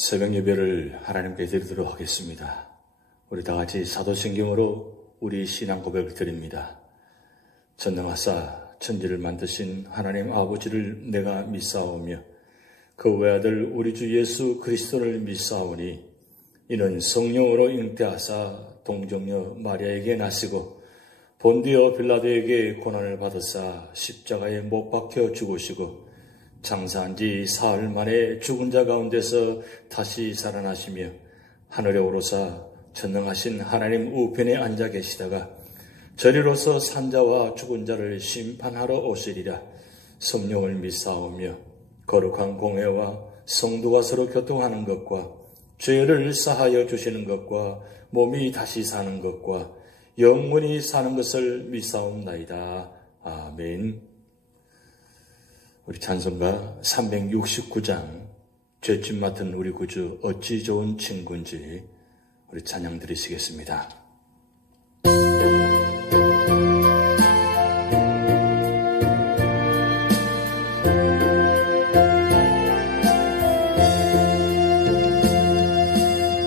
새벽 예배를 하나님께 드리도록 하겠습니다. 우리 다 같이 사도신경으로 우리 신앙 고백을 드립니다. 전능하사 천지를 만드신 하나님 아버지를 내가 믿사오며 그 외아들 우리 주 예수 그리스도를 믿사오니 이는 성령으로 잉태하사 동정녀 마리아에게 나시고 본디오 빌라도에게 고난을 받으사 십자가에 못 박혀 죽으시고 장사한 지 사흘 만에 죽은 자 가운데서 다시 살아나시며 하늘에 오르사 전능하신 하나님 우편에 앉아 계시다가 저리로서 산자와 죽은 자를 심판하러 오시리라. 성령을 믿사오며 거룩한 공회와 성도가 서로 교통하는 것과 죄를 사하여 주시는 것과 몸이 다시 사는 것과 영원히 사는 것을 믿사옵나이다. 아멘. 우리 찬송가 369장 죄짐 맡은 우리 구주 어찌 좋은 친구인지 우리 찬양 드리시겠습니다.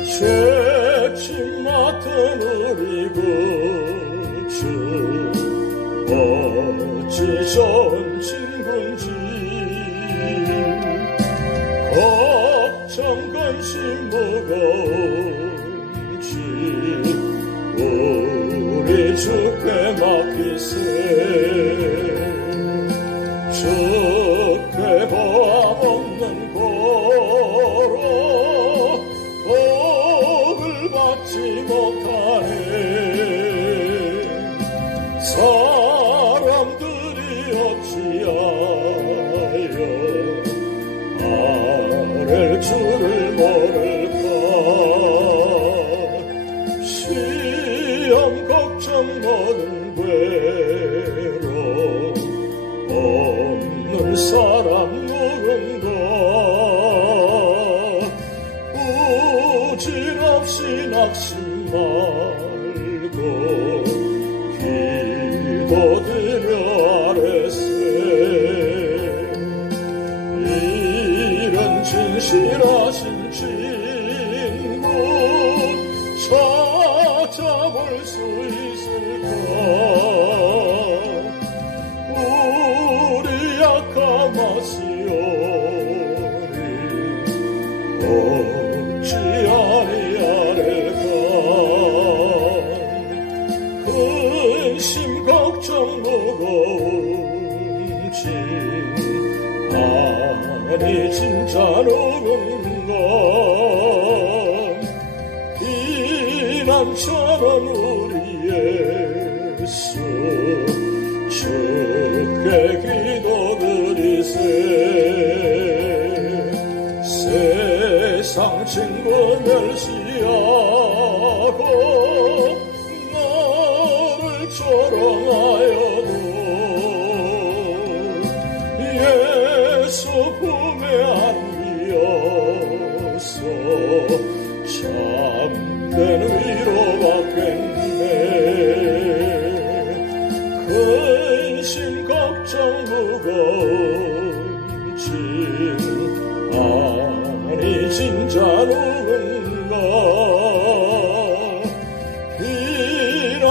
죄짐 맡은 우리 구주 어찌 좋은 친구인지 걱정 근심 무거운지 우리 주께 맡기세. 주께 보암 없는 고로 복을 받지 못하네. 사람들이 어찌하여 아랠 줄을 모를까. 시험 걱정 모든 괴로움 없는 사람 누군가. 부질없이 낙심 말고 기도드려 아뢰세. 이런 진실하신 친구 찾아볼 수 있을까. 우리 약한 마시오니 어찌 아니하릴까. 근심 걱정 무거운지 아니 진짜 누군가. 비난처럼 우리 예수 주께 기도드리세. 세상 친구 멸시하고 나를 조롱하여도 예수 품에 안기어서 참된 위로받겠네. 근심 걱정 무거운지 아니 진짜 누군가.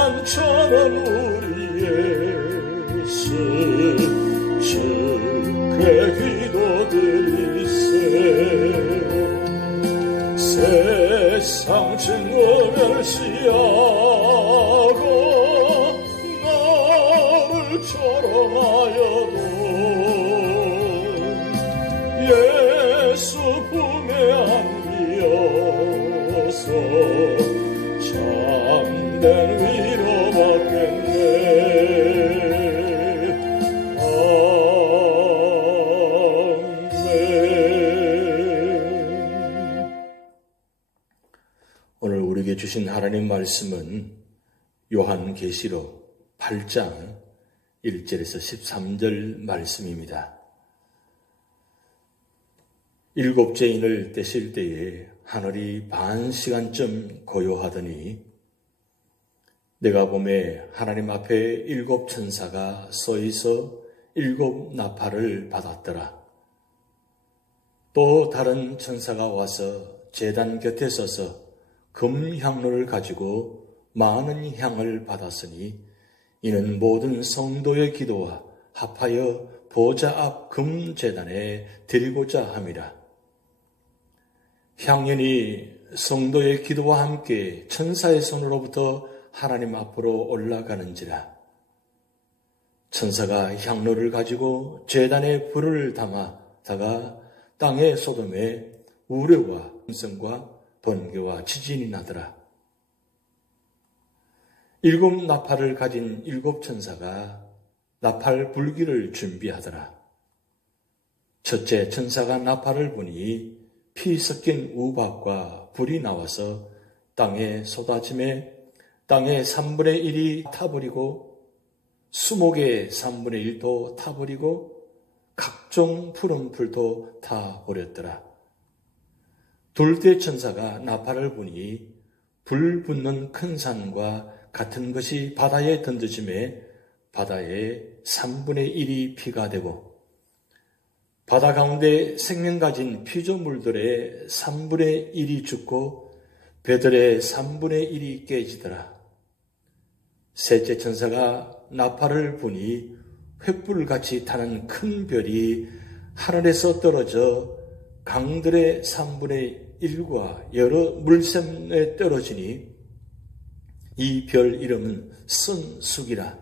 비난처럼 우리 예수 주께 기도드리세. 세상 친구 멸시하고 나를 조롱하여도 예수 품에 안기어서 참된 위로받겠네. 오늘 우리에게 주신 하나님 말씀은 요한계시록 8장 1절에서 13절 말씀입니다. 일곱째 인을 떼실 때에 하늘이 반 시간쯤 고요하더니 내가 보매 하나님 앞에 일곱 천사가 서 있어 일곱 나팔을 받았더라. 또 다른 천사가 와서 제단 곁에 서서 금향로를 가지고 많은 향을 받았으니 이는 모든 성도의 기도와 합하여 보좌 앞 금제단에 드리고자 함이라. 향연이 성도의 기도와 함께 천사의 손으로부터 하나님 앞으로 올라가는지라. 천사가 향로를 가지고 제단에 불을 담아다가 땅의 소돔에 우레와 함성과 번개와 지진이 나더라. 7 나팔을 가진 7 천사가 나팔 불기를 준비하더라. 첫째 천사가 나팔을 부니 피 섞인 우박과 불이 나와서 땅에 쏟아짐에 땅의 3분의 1이 타버리고 수목의 3분의 1도 타버리고 각종 푸른 풀도 타버렸더라. 둘째 천사가 나팔을 부니 불 붙는 큰 산과 같은 것이 바다에 던져짐에 바다의 3분의 1이 피가 되고 바다 가운데 생명 가진 피조물들의 3분의 1이 죽고 배들의 3분의 1이 깨지더라. 셋째 천사가 나팔을 부니 횃불같이 타는 큰 별이 하늘에서 떨어져 강들의 3분의 1과 여러 물샘에 떨어지니 이 별 이름은 선숙이라.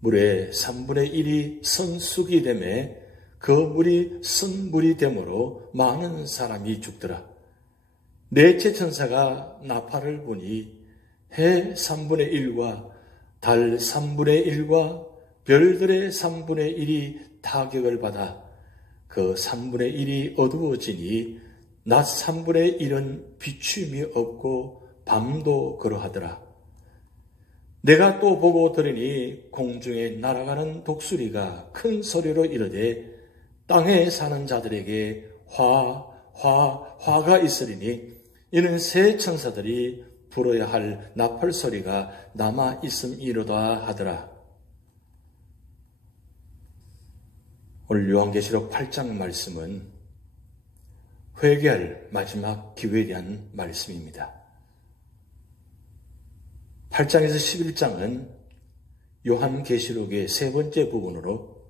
물의 3분의 1이 선숙이 되매 그 물이 선물이 되므로 많은 사람이 죽더라. 넷째 천사가 나팔을 부니 해 3분의 1과 달 3분의 1과 별들의 3분의 1이 타격을 받아 그 3분의 1이 어두워지니 낮 3분의 1은 비춤이 없고 밤도 그러하더라. 내가 또 보고 들으니 공중에 날아가는 독수리가 큰 소리로 이르되 땅에 사는 자들에게 화가 있으리니 이는 새 천사들이 불어야 할 나팔 소리가 남아 있음이로다 하더라. 오늘 요한계시록 8장 말씀은 회개할 마지막 기회에 대한 말씀입니다. 8장에서 11장은 요한계시록의 세 번째 부분으로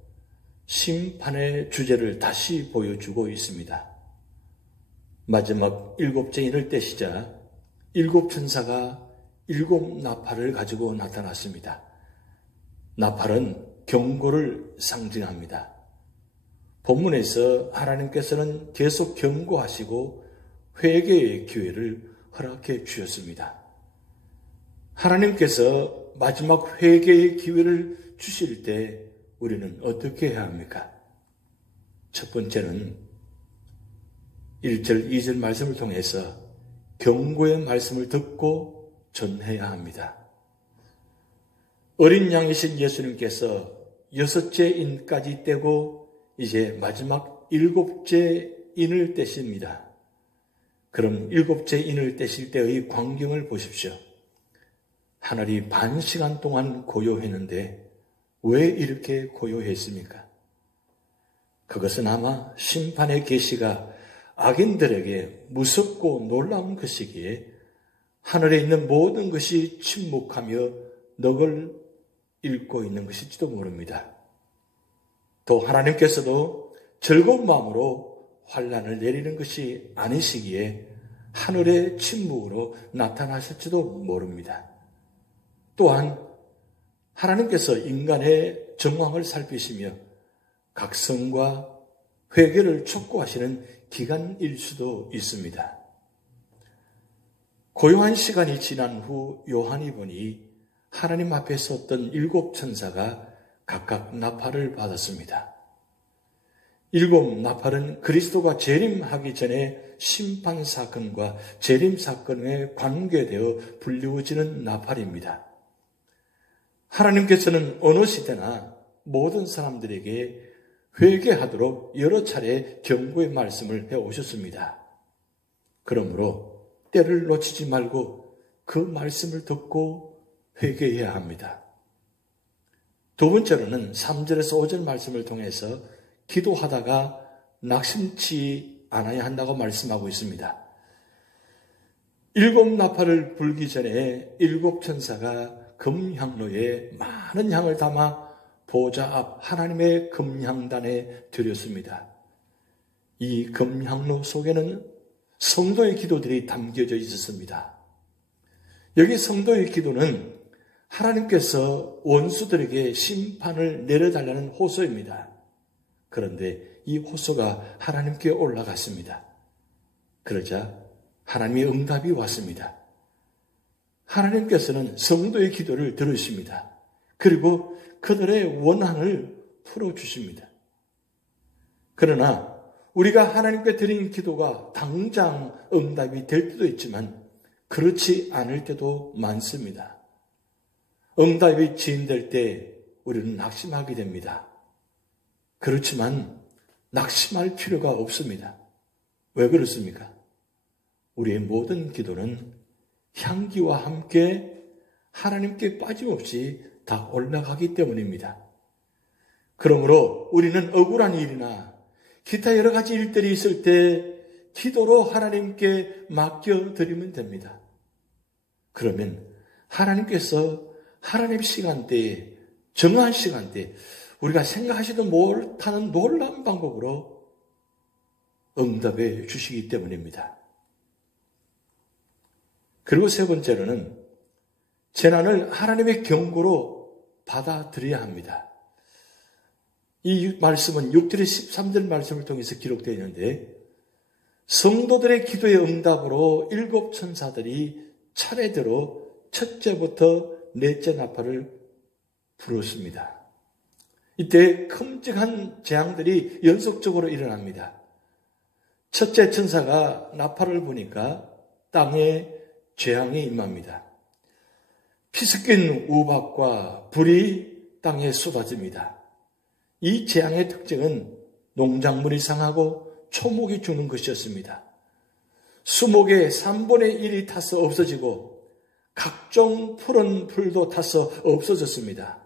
심판의 주제를 다시 보여주고 있습니다. 마지막 7째 인을 떼시자 7 천사가 7 나팔을 가지고 나타났습니다. 나팔은 경고를 상징합니다. 본문에서 하나님께서는 계속 경고하시고 회개의 기회를 허락해 주셨습니다. 하나님께서 마지막 회개의 기회를 주실 때 우리는 어떻게 해야 합니까? 첫 번째는 1절, 2절 말씀을 통해서 경고의 말씀을 듣고 전해야 합니다. 어린 양이신 예수님께서 6째 인까지 떼고 이제 마지막 7째 인을 떼십니다. 그럼 7째 인을 떼실 때의 광경을 보십시오. 하늘이 반 시간 동안 고요했는데 왜 이렇게 고요했습니까? 그것은 아마 심판의 계시가 악인들에게 무섭고 놀라운 것이기에 하늘에 있는 모든 것이 침묵하며 넋을 읽고 있는 것일지도 모릅니다. 또 하나님께서도 즐거운 마음으로 환난을 내리는 것이 아니시기에 하늘의 침묵으로 나타나실지도 모릅니다. 또한 하나님께서 인간의 정황을 살피시며 각성과 회개를 촉구하시는 기간일 수도 있습니다. 고요한 시간이 지난 후 요한이 보니 하나님 앞에 섰던 7 천사가 각각 나팔을 받았습니다. 7 나팔은 그리스도가 재림하기 전에 심판 사건과 재림 사건에 관계되어 불리워지는 나팔입니다. 하나님께서는 어느 시대나 모든 사람들에게 회개하도록 여러 차례 경고의 말씀을 해오셨습니다. 그러므로 때를 놓치지 말고 그 말씀을 듣고 회개해야 합니다. 두 번째로는 3절에서 5절 말씀을 통해서 기도하다가 낙심치 않아야 한다고 말씀하고 있습니다. 7 나팔을 불기 전에 7 천사가 금향로에 많은 향을 담아 보좌 앞 하나님의 금향단에 드렸습니다. 이 금향로 속에는 성도의 기도들이 담겨져 있었습니다. 여기 성도의 기도는 하나님께서 원수들에게 심판을 내려달라는 호소입니다. 그런데 이 호소가 하나님께 올라갔습니다. 그러자 하나님의 응답이 왔습니다. 하나님께서는 성도의 기도를 들으십니다. 그리고 그들의 원한을 풀어주십니다. 그러나 우리가 하나님께 드린 기도가 당장 응답이 될 때도 있지만 그렇지 않을 때도 많습니다. 응답이 지연될 때 우리는 낙심하게 됩니다. 그렇지만 낙심할 필요가 없습니다. 왜 그렇습니까? 우리의 모든 기도는 향기와 함께 하나님께 빠짐없이 다 올라가기 때문입니다. 그러므로 우리는 억울한 일이나 기타 여러 가지 일들이 있을 때 기도로 하나님께 맡겨드리면 됩니다. 그러면 하나님께서 하나님 시간대에, 정한 시간대에 우리가 생각하지도 못하는 놀라운 방법으로 응답해 주시기 때문입니다. 그리고 세 번째로는 재난을 하나님의 경고로 받아들여야 합니다. 이 말씀은 6절 13절 말씀을 통해서 기록되어 있는데 성도들의 기도의 응답으로 7 천사들이 차례대로 첫째부터 넷째 나팔을 불었습니다. 이때 큼직한 재앙들이 연속적으로 일어납니다. 첫째 천사가 나팔을 부니까 땅에 재앙이 임합니다. 피 섞인 우박과 불이 땅에 쏟아집니다. 이 재앙의 특징은 농작물이 상하고 초목이 죽는 것이었습니다. 수목의 3분의 1이 타서 없어지고 각종 푸른 풀도 타서 없어졌습니다.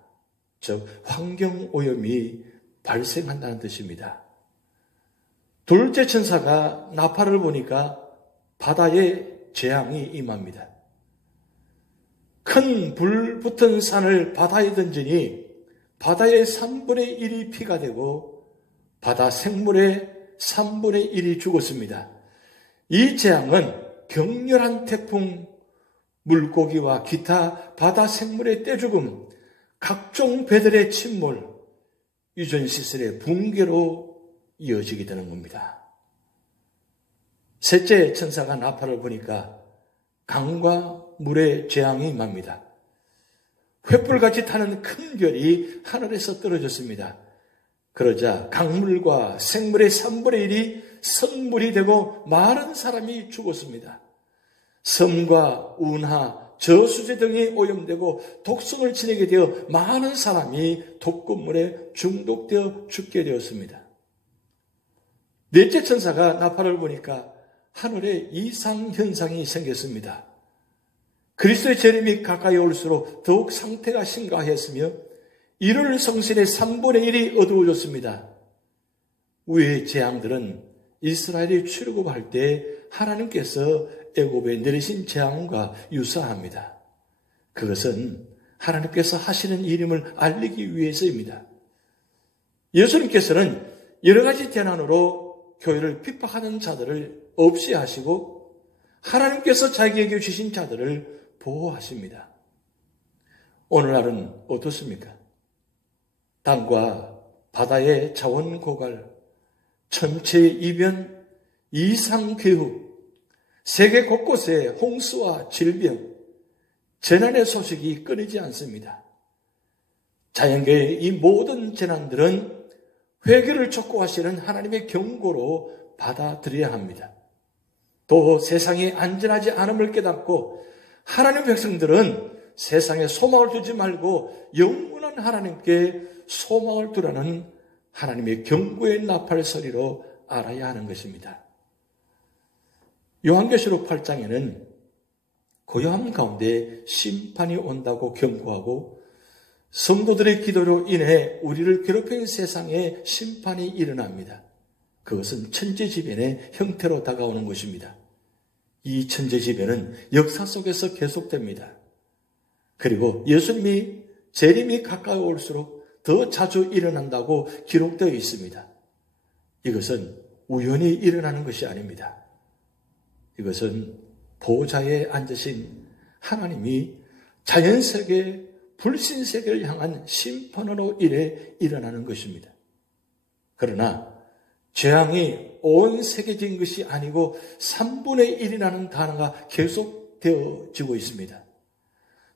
즉 환경오염이 발생한다는 뜻입니다. 둘째 천사가 나팔을 보니까 바다에 재앙이 임합니다. 큰 불 붙은 산을 바다에 던지니 바다의 3분의 1이 피가 되고 바다 생물의 3분의 1이 죽었습니다. 이 재앙은 격렬한 태풍, 물고기와 기타 바다 생물의 떼죽음, 각종 배들의 침몰, 유전시설의 붕괴로 이어지게 되는 겁니다. 셋째 천사가 나팔을 보니까 강과 물의 재앙이 임합니다. 횃불같이 타는 큰 별이 하늘에서 떨어졌습니다. 그러자 강물과 생물의 3분의 1이 선물이 되고 많은 사람이 죽었습니다. 섬과 운하, 저수지 등이 오염되고 독성을 지니게 되어 많은 사람이 독극물에 중독되어 죽게 되었습니다. 넷째 천사가 나팔을 보니까 하늘에 이상현상이 생겼습니다. 그리스도의 재림이 가까이 올수록 더욱 상태가 심각했으며 1월 성신의 3분의 1이 어두워졌습니다. 위의 재앙들은 이스라엘이 출애굽할 때 하나님께서 애굽에 내리신 재앙과 유사합니다. 그것은 하나님께서 하시는 일임을 알리기 위해서입니다. 예수님께서는 여러 가지 재난으로 교회를 핍박하는 자들을 없이 하시고 하나님께서 자기에게 주신 자들을 보호하십니다. 오늘날은 어떻습니까? 땅과 바다의 자원 고갈, 천체의 이변, 이상기후, 세계 곳곳에 홍수와 질병, 재난의 소식이 끊이지 않습니다. 자연계의 이 모든 재난들은 회개를 촉구하시는 하나님의 경고로 받아들여야 합니다. 또 세상이 안전하지 않음을 깨닫고 하나님 백성들은 세상에 소망을 두지 말고 영원한 하나님께 소망을 두라는 하나님의 경고의 나팔 소리로 알아야 하는 것입니다. 요한계시록 8장에는 고요함 가운데 심판이 온다고 경고하고 성도들의 기도로 인해 우리를 괴롭히는 세상에 심판이 일어납니다. 그것은 천재지변의 형태로 다가오는 것입니다. 이 천재지변은 역사 속에서 계속됩니다. 그리고 예수님이 재림이 가까이 올수록 더 자주 일어난다고 기록되어 있습니다. 이것은 우연히 일어나는 것이 아닙니다. 이것은 보좌에 앉으신 하나님이 자연세계, 불신세계를 향한 심판으로 인해 일어나는 것입니다. 그러나 재앙이 온 세계적인 것이 아니고 3분의 1이라는 단어가 계속되어지고 있습니다.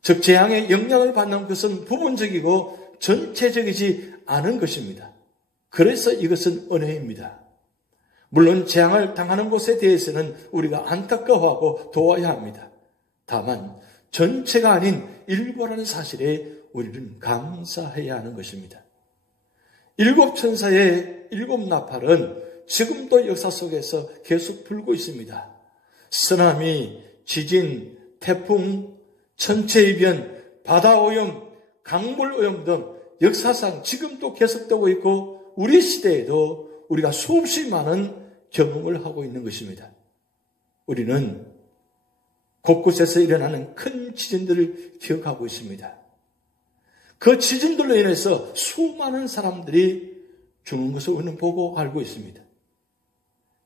즉 재앙의 영향을 받는 것은 부분적이고 전체적이지 않은 것입니다. 그래서 이것은 은혜입니다. 물론 재앙을 당하는 곳에 대해서는 우리가 안타까워하고 도와야 합니다. 다만 전체가 아닌 일부라는 사실에 우리는 감사해야 하는 것입니다. 7 천사의 7 나팔은 지금도 역사 속에서 계속 불고 있습니다. 쓰나미, 지진, 태풍, 천체이변, 바다오염, 강물오염 등 역사상 지금도 계속되고 있고 우리 시대에도 우리가 수없이 많은 경험을 하고 있는 것입니다. 우리는 곳곳에서 일어나는 큰 지진들을 기억하고 있습니다. 그 지진들로 인해서 수많은 사람들이 죽는 것을 우리는 보고 알고 있습니다.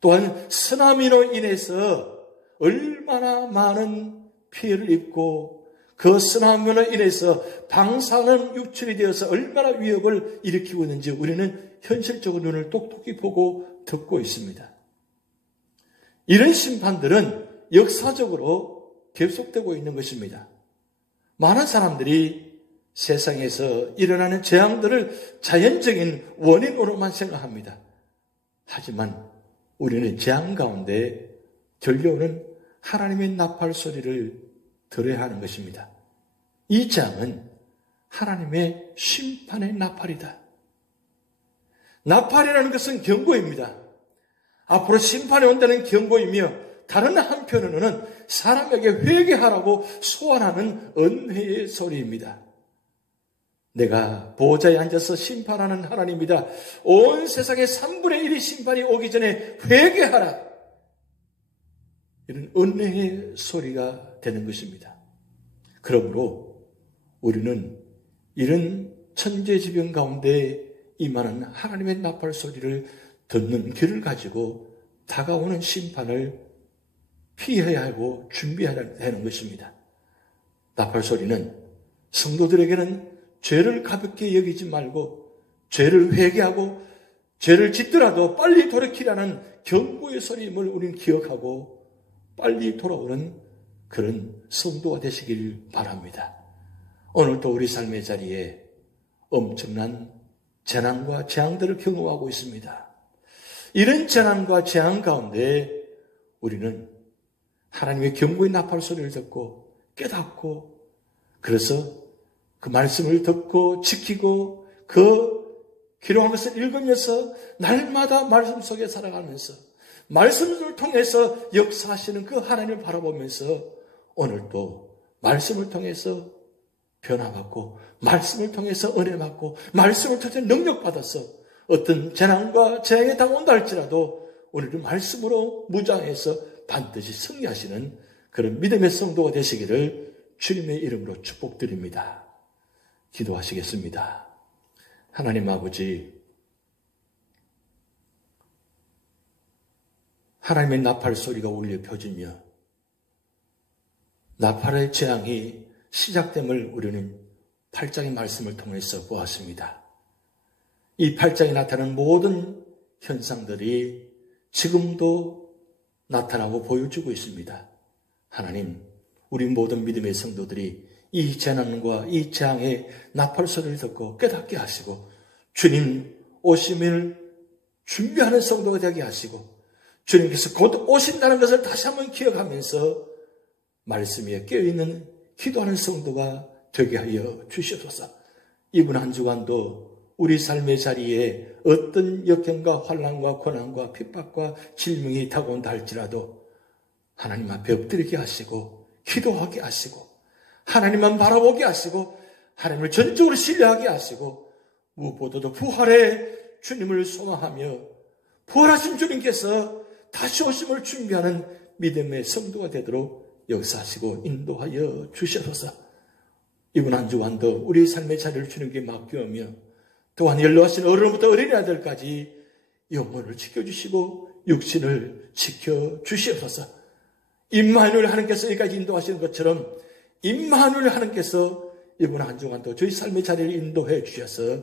또한 쓰나미로 인해서 얼마나 많은 피해를 입고 그 쓰나미로 인해서 방사능 유출이 되어서 얼마나 위협을 일으키고 있는지 우리는 현실적으로 눈을 똑똑히 보고 듣고 있습니다. 이런 심판들은 역사적으로 계속되고 있는 것입니다. 많은 사람들이 세상에서 일어나는 재앙들을 자연적인 원인으로만 생각합니다. 하지만 우리는 재앙 가운데 들려오는 하나님의 나팔 소리를 들어야 하는 것입니다. 이 재앙은 하나님의 심판의 나팔이다. 나팔이라는 것은 경고입니다. 앞으로 심판이 온다는 경고이며 다른 한편으로는 사람에게 회개하라고 소환하는 은혜의 소리입니다. 내가 보좌에 앉아서 심판하는 하나님이다. 온 세상의 3분의 1의 심판이 오기 전에 회개하라. 이런 은혜의 소리가 되는 것입니다. 그러므로 우리는 이런 천재지변 가운데 임하는 하나님의 나팔 소리를 듣는 귀를 가지고 다가오는 심판을 피해야 하고 준비해야 하는 것입니다. 나팔 소리는 성도들에게는 죄를 가볍게 여기지 말고 죄를 회개하고 죄를 짓더라도 빨리 돌이키라는 경고의 소리임을 우리는 기억하고 빨리 돌아오는 그런 성도가 되시길 바랍니다. 오늘도 우리 삶의 자리에 엄청난 재난과 재앙들을 경험하고 있습니다. 이런 재난과 재앙 가운데 우리는 하나님의 경고의 나팔 소리를 듣고 깨닫고 그래서 그 말씀을 듣고 지키고 그 기록한 것을 읽으면서 날마다 말씀 속에 살아가면서 말씀을 통해서 역사하시는 그 하나님을 바라보면서 오늘도 말씀을 통해서 변화받고 말씀을 통해서 은혜받고 말씀을 통해서 능력받아서 어떤 재난과 재앙에 다가온다 할지라도 오늘은 말씀으로 무장해서 반드시 승리하시는 그런 믿음의 성도가 되시기를 주님의 이름으로 축복드립니다. 기도하시겠습니다. 하나님 아버지, 하나님의 나팔 소리가 울려 펴지며 나팔의 재앙이 시작됨을 우리는 8장의 말씀을 통해서 보았습니다. 이 8장에 나타나는 모든 현상들이 지금도 나타나고 보여주고 있습니다. 하나님, 우리 모든 믿음의 성도들이 이 재난과 이 재앙의 나팔 소리를 듣고 깨닫게 하시고 주님 오심을 준비하는 성도가 되게 하시고 주님께서 곧 오신다는 것을 다시 한번 기억하면서 말씀 위에 깨어있는 기도하는 성도가 되게 하여 주시옵소서. 이번 한 주간도 우리 삶의 자리에 어떤 역경과 환난과 고난과 핍박과 질병이 다가온다 할지라도 하나님 앞에 엎드리게 하시고 기도하게 하시고 하나님만 바라보게 하시고 하나님을 전적으로 신뢰하게 하시고 무엇보다도 부활의 주님을 소망하며 부활하신 주님께서 다시 오심을 준비하는 믿음의 성도가 되도록 역사하시고 인도하여 주시옵소서. 이번 한 주간도 우리 삶의 자리를 주님께 맡겨오며 또한 연로하신 어른부터 어린아이들까지 영혼을 지켜주시고 육신을 지켜주시옵소서. 임마누엘 하나님께서 여기까지 인도하시는 것처럼 임마누엘 하나님께서 이번 한 주간도 저희 삶의 자리를 인도해 주셔서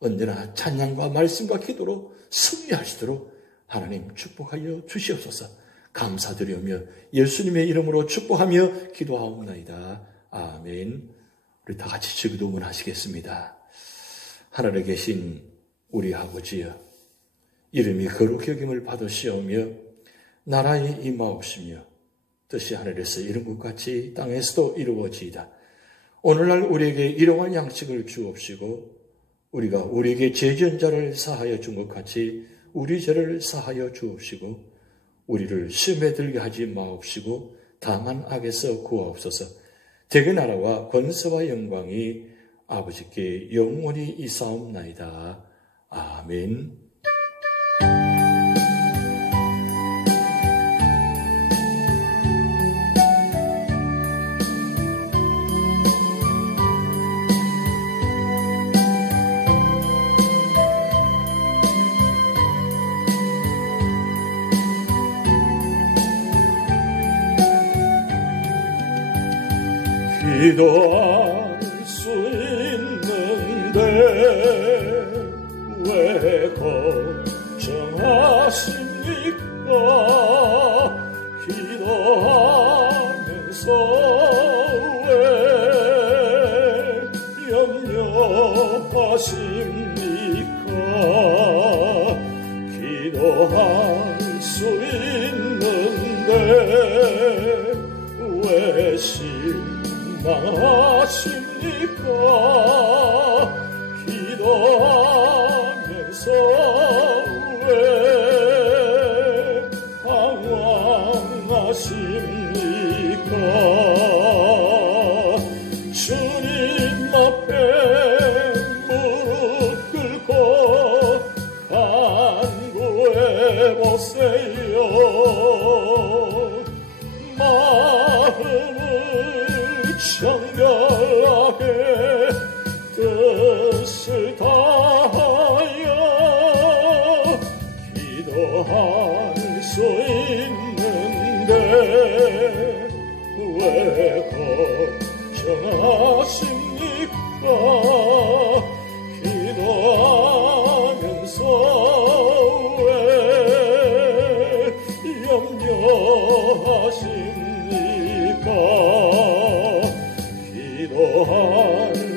언제나 찬양과 말씀과 기도로 승리하시도록 하나님 축복하여 주시옵소서. 감사드리며 예수님의 이름으로 축복하며 기도하옵나이다. 아멘. 우리 다 같이 기도문 하시겠습니다. 하늘에 계신 우리 아버지여, 이름이 거룩히 여김을 받으시오며 나라에 임하옵시며 뜻이 하늘에서 이룬 것 같이 땅에서도 이루어지이다. 오늘날 우리에게 일용할 양식을 주옵시고 우리가 우리에게 죄 지은 자를 사하여 준 것 같이 우리 죄를 사하여 주옵시고 우리를 시험에 들게 하지 마옵시고 다만 악에서 구하옵소서. 대개 나라와 권세와 영광이 아버지께 영원히 있사옵나이다. 아멘. 기도할 수 있는데 왜 걱정하십니까? 기도하면서 왜 염려하십니까? 기도할 수 있는데 왜 나십니까? 기도하면서 왜 방황하십니까? 주님 앞에 무릎 꿇고 간구해 보세요. 마음을 정결하게 뜻을 다하여 기도할 수 있는데 왜 걱정하십니까? 기도하면서 왜 염려하십니까? 기도할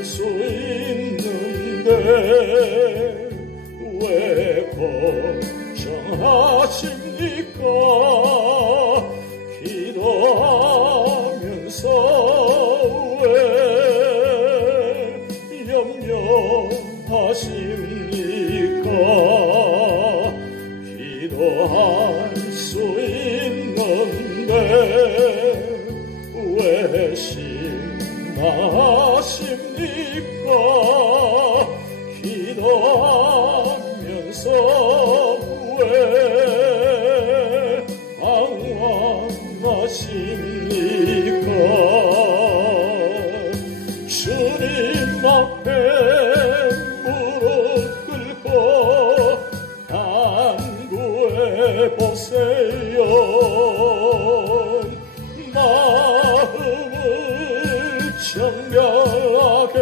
수 있는데 왜 걱정하십니까? 기도하면서 왜 염려하십니까? 기도할 수 있는데 왜 나십니까? 기도하면서 왜 방황하십니까? 주님 앞에 무릎 꿇고 간구해 보세요. 마음을 정결하게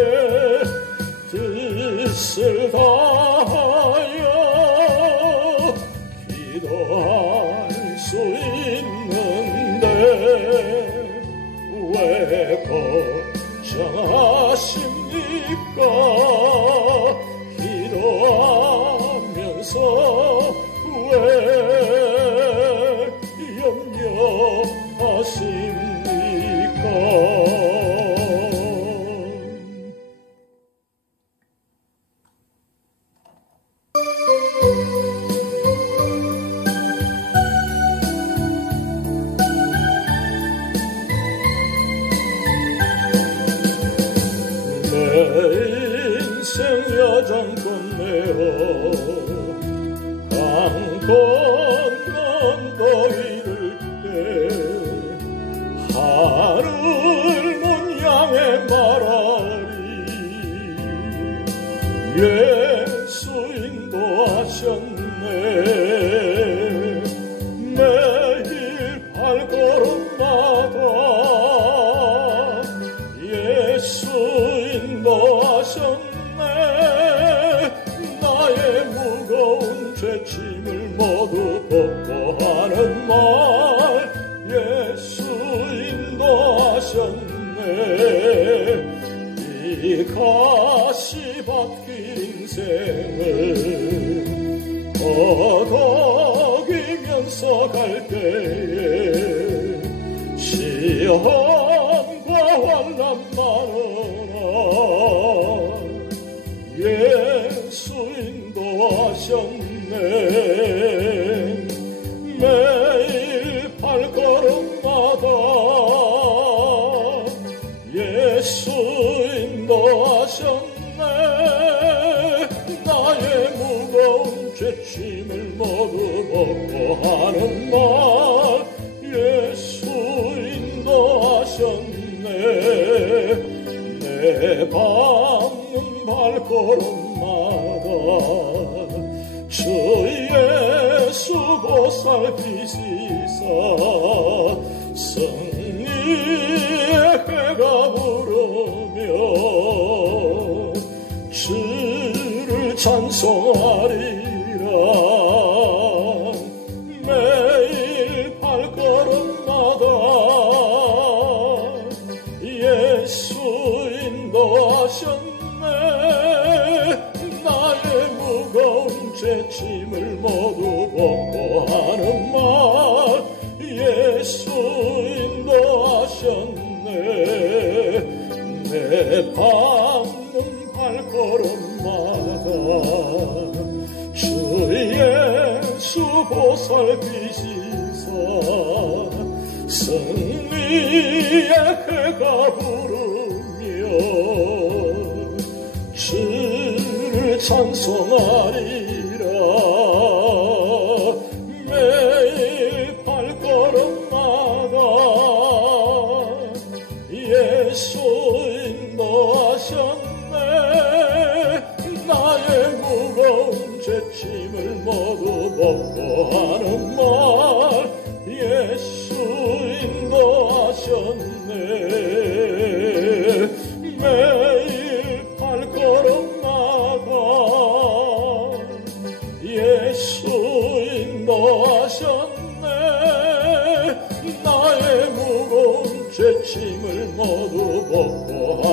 뜻을 다하여 기도할 수 있는데 왜 걱정하십니까? 기도하면서 왜 염려하십니까? 매일 더 이를 때 하늘 문 향해 말하리 예수 인도하셨네 매일 발걸음마다 예수 인도하셨네 나의 무거운 죄짐을 모두 벗고 하는 말 예수 인도하셨네 이 가시밭길 인생을 허덕이면서 갈 때에 시험과 환난 많으나 예수 인도하셨네 매일 발걸음마다 예수 인도하셨네 나의 무거운 죄짐을 모두 벗고 하는 말 예수 인도하셨네 내 밟는 발걸음마다 주 예수 보살피시사 승리의 해가 부르며 주를 찬송하리라 매일 발걸음마다 예수 인도하셨네 나의 무거운 죄짐을 모두 벗고 하는 말 예수 인도하셨네 내 밟는 발걸음마다 주 예수 보살피시사 승리의 해가 부르며 주를 찬송하리라 매일 발걸음마다 예수 인도하셨네 나의 무거운 죄짐을 모두 벗고 하는 말 예수 인도하셨네 매일 발걸음마다 예수 인도하셨네 나의 무거운 죄짐을 모두 벗고